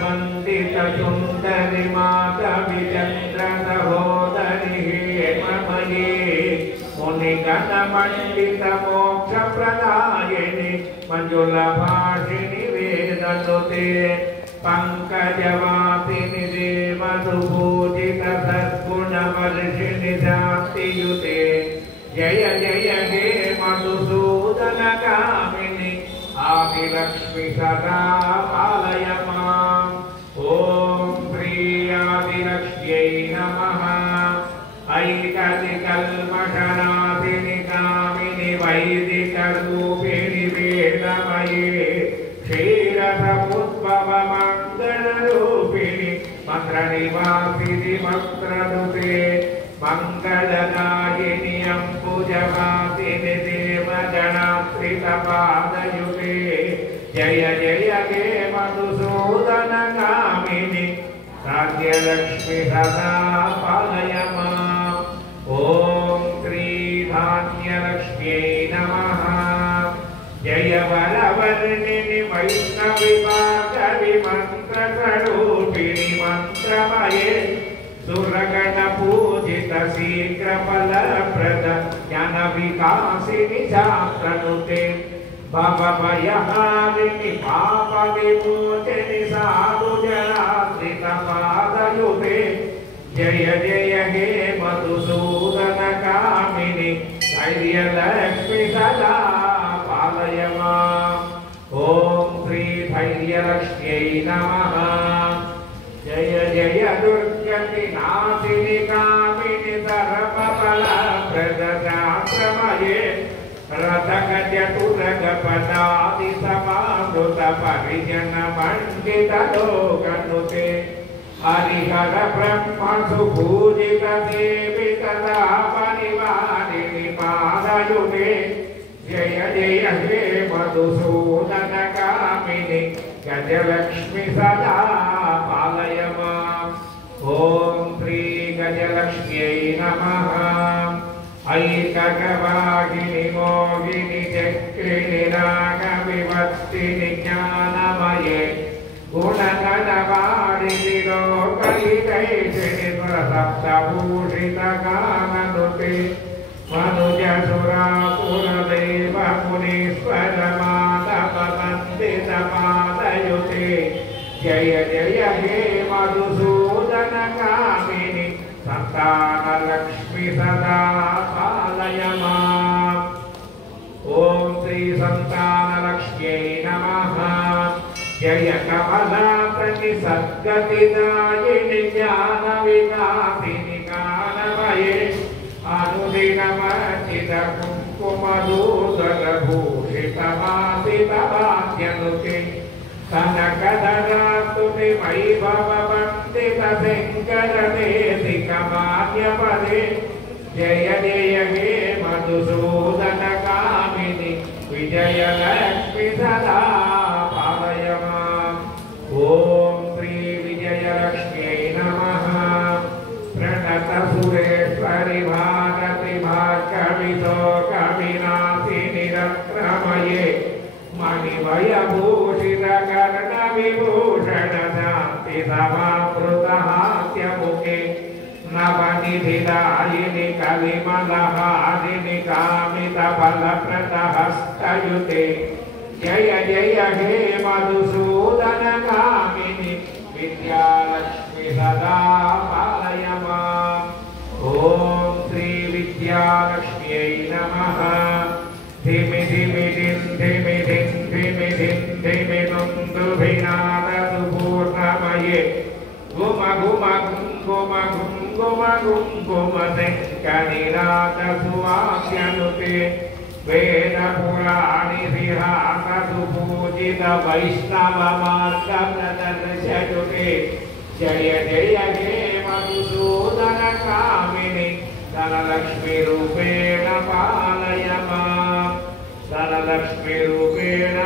मंडित सुंदरी माता विचंद्र सहोदरी हेममयी मुनिगण मंडित मोक्ष प्रदायिनी मंजुल भाषिणी वेदनुते पंकजवासिनी देवसुपूजित सद्गुण वर्षिणी शांतियुते जय जय हे मधुसूदन कामिनी आदिलक्ष्मी सदा पालय माम्। ओम श्री आदिलक्ष्म्यै नमः। ऐकतिकल्मषनाशिनि कामिनि वैदिकरूपिणि वेदमये क्षीरसमुद्भवमङ्गलरूपिणि मन्त्रनिवासिनि मन्त्रनुते मंगलदायिनी अंबुजवासिनी देवगणाश्रितपादयुते जय जय हे मधुसूदन कामिनी भाग्यलक्ष्मी सदा पालय माम्। ओम श्री धान्यलक्ष्म्यै नमः। जय वरवर्णिनि वैष्णवी भागवि मंत्रस्वरूपिणि मंत्रमये सुरगण पूजित शीघ्र फलप्रद ज्ञान विकासिनी शास्त्रनुते भवभयहारिणि पाप विमोचनि साधु जनाश्रित पादयुते जय जय हे मधुसूदन कामिनी धैर्यलक्ष्मी सदा पालय माम्। ओम श्री धैर्यलक्ष्म्यै नमः। जय जय दुर्गति नाशिनी कामिनी सर्वफलप्रदशास्त्रमये रथगजतुरगपदादि समावृत परिजन मंडित लोकनुते हरिहर ब्रह्म सुपूजित सेवित परिवारिणि पादयुते जय जय हे मधुसूदन कामिनी गजलक्ष्मी सदा पालय माम्। ओम श्री गजलक्ष्म्यै नमः। ऐककवाहिनि मोहिनि चक्रिणि नागविवर्तिनि ज्ञानमये गुणगणवारिणि लोकहितैषिणि सुरसप्तभूषितगाननुते मनुजसुरासुरदेव मुनीश्वर माधव वन्दित पादयुते जय जय हे मधुसूदन कामिनी संतानलक्ष्मी सदा पालय माम्। ओम श्री संतानलक्ष्म्यै नमः। जय कमलासनि सद्गतिदायिनि ज्ञान विकासिनि गानमये अनुदिनमर्चित कुङ्कुमधूसर भूषितमासित वाद्यनुते कनकधरास्तुति वैभववन्दित शङ्करदेशिकमान्यपदे जय जय हे मधुसूदन कामिनी विजयलक्ष्मी सदा पालय माम्। ओम श्री विजयलक्ष्म्यै नमः। प्रणत सुरेश्वरि भारति भाग्यविशोकविनाशिनि रत्नमये मणिमयभूषित कर्णविभूषण शान्ति समावृतहास्यमुखे नवनिधिदायिनि कलिमलहारिणि कामितफलप्रदहस्तयुते जय जय हे मधुसूदन कामिनी विद्यालक्ष्मी सदा पालय माम्। ओम श्री विद्यालक्ष्म्यै नमः। धिमि धिमि धिं धिमि धिं धिमि धिं धिमि नुन्दुभिनादसुपूर्णमये गुम गुम गुम गुम गुम गुम गुम शङ्कनिनादसुवाद्यनुते वेद पुराणि विहाससुपूजित वैष्णव मार्ग प्रदर्शयुते जय जय हे मधुसूदन कामिनी धनलक्ष्मी रूपेण पालय माम्। धनलक्ष्मी रूपेण